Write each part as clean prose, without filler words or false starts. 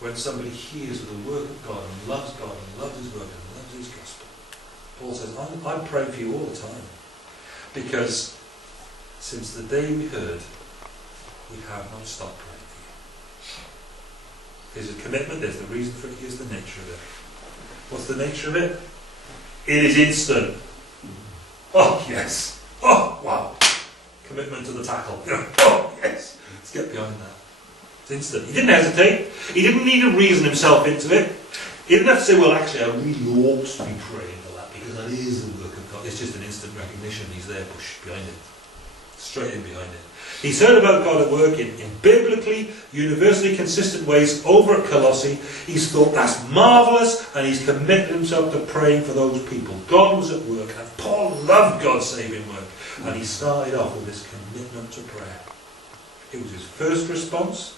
when somebody hears of the work of God and loves His work and loves His gospel. Paul says, I'm praying for you all the time. Because since the day we heard, we have not stopped praying for you. There's a commitment, there's the reason for it, here's the nature of it. What's the nature of it? It is instant. Oh, yes. Oh, wow. Commitment to the tackle. Oh, yes. Let's get behind that. It's instant. He didn't hesitate. He didn't need to reason himself into it. He didn't have to say, well, actually, I really ought to be praying for that because that is the work of God. It's just an instant recognition. He's there, push, behind it. Straight in behind it. He's heard about God at work in biblically, universally consistent ways over at Colossae. He's thought that's marvellous, and he's committed himself to praying for those people. God was at work, and Paul loved God's saving work. And he started off with this commitment to prayer. It was his first response.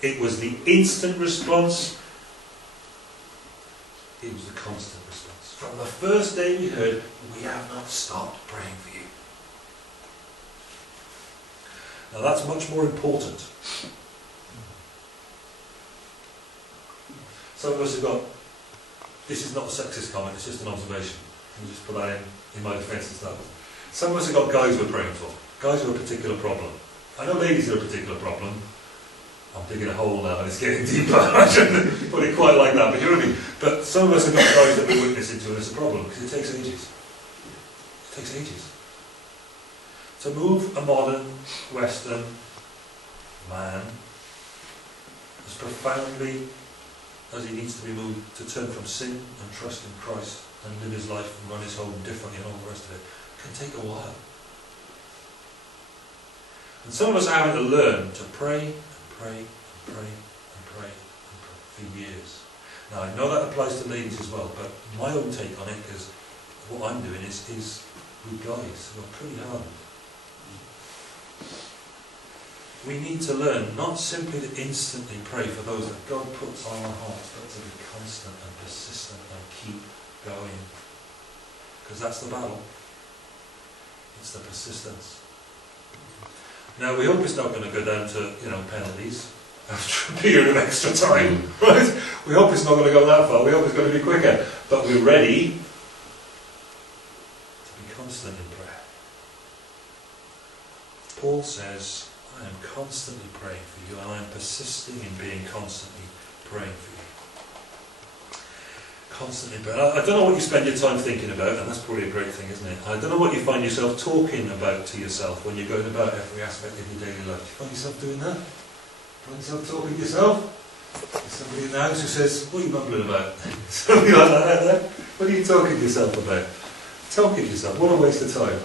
It was the instant response. It was the constant response. From the first day we heard, we have not stopped praying for you. Now that's much more important. Some of us have got, this is not a sexist comment, it's just an observation. Let me just put that in my defence and stuff. Some of us have got guys we're praying for. Guys with a particular problem. I know ladies have a particular problem. I'm digging a hole now and it's getting deeper. I shouldn't put it quite like that, but you know what I mean. But some of us have got guys that we're witnessing to and it's a problem because it takes ages. It takes ages. To move a modern, Western man as profoundly as he needs to be moved to turn from sin and trust in Christ and live his life and run his home differently and all the rest of it can take a while. And some of us are having to learn to pray and pray and pray and pray and pray for years. Now I know that applies to ladies as well, but my own take on it, because what I'm doing is with guys who are pretty hard. We need to learn not simply to instantly pray for those that God puts on our hearts, but to be constant and persistent and keep going. Because that's the battle. It's the persistence. Now we hope it's not going to go down to, penalties after a period of extra time, right? We hope it's not going to go that far. We hope it's going to be quicker. But we're ready to be constant in prayer. Paul says, I am constantly praying for you, and I am persisting in being constantly praying for you. Constantly praying. I don't know what you spend your time thinking about, and that's probably a great thing, isn't it? I don't know what you find yourself talking about to yourself when you're going about every aspect of your daily life. Do you find yourself doing that? Find yourself talking to yourself? There's somebody in the house who says, what are you mumbling about? Something like that out there. What are you talking to yourself about? Talking to yourself. What a waste of time.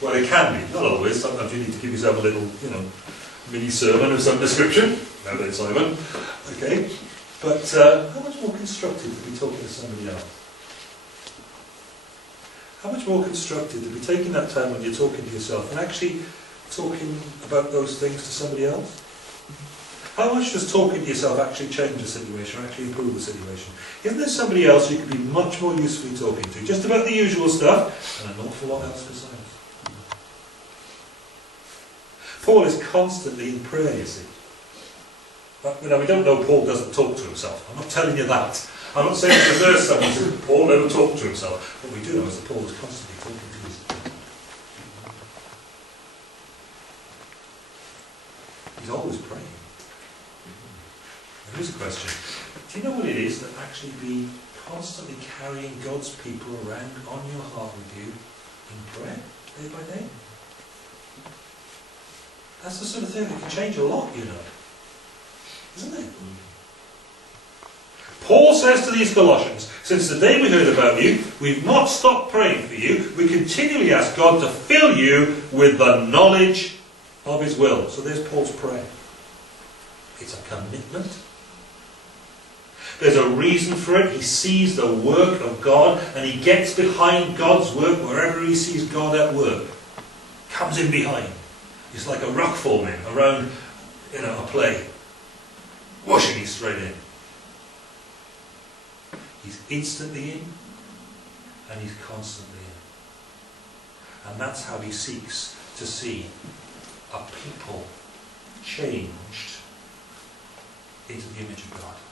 Well, it can be, not always. Sometimes you need to give yourself a little, mini sermon of some description. Now then, Simon. Okay. But how much more constructive to be talking to somebody else? How much more constructive to be taking that time when you're talking to yourself and actually talking about those things to somebody else? How much does talking to yourself actually change the situation, or actually improve the situation? Isn't there somebody else you could be much more usefully talking to? Just about the usual stuff, and an awful lot else besides. Paul is constantly in prayer, you see. But, we don't know Paul doesn't talk to himself. I'm not telling you that. I'm not saying to there's someone who says Paul never talked to himself. What we do know is that Paul is constantly talking to himself. He's always praying. Here's a question. Do you know what it is to actually be constantly carrying God's people around on your heart with you in prayer, day by day? That's the sort of thing that can change a lot, isn't it? Paul says to these Colossians, since the day we heard about you, we've not stopped praying for you. We continually ask God to fill you with the knowledge of His will. So there's Paul's prayer. It's a commitment. There's a reason for it. He sees the work of God and he gets behind God's work wherever he sees God at work. Comes in behind. It's like a rock forming around, a play. Whooshing he's straight in. He's instantly in and he's constantly in. And that's how he seeks to see a people changed into the image of God.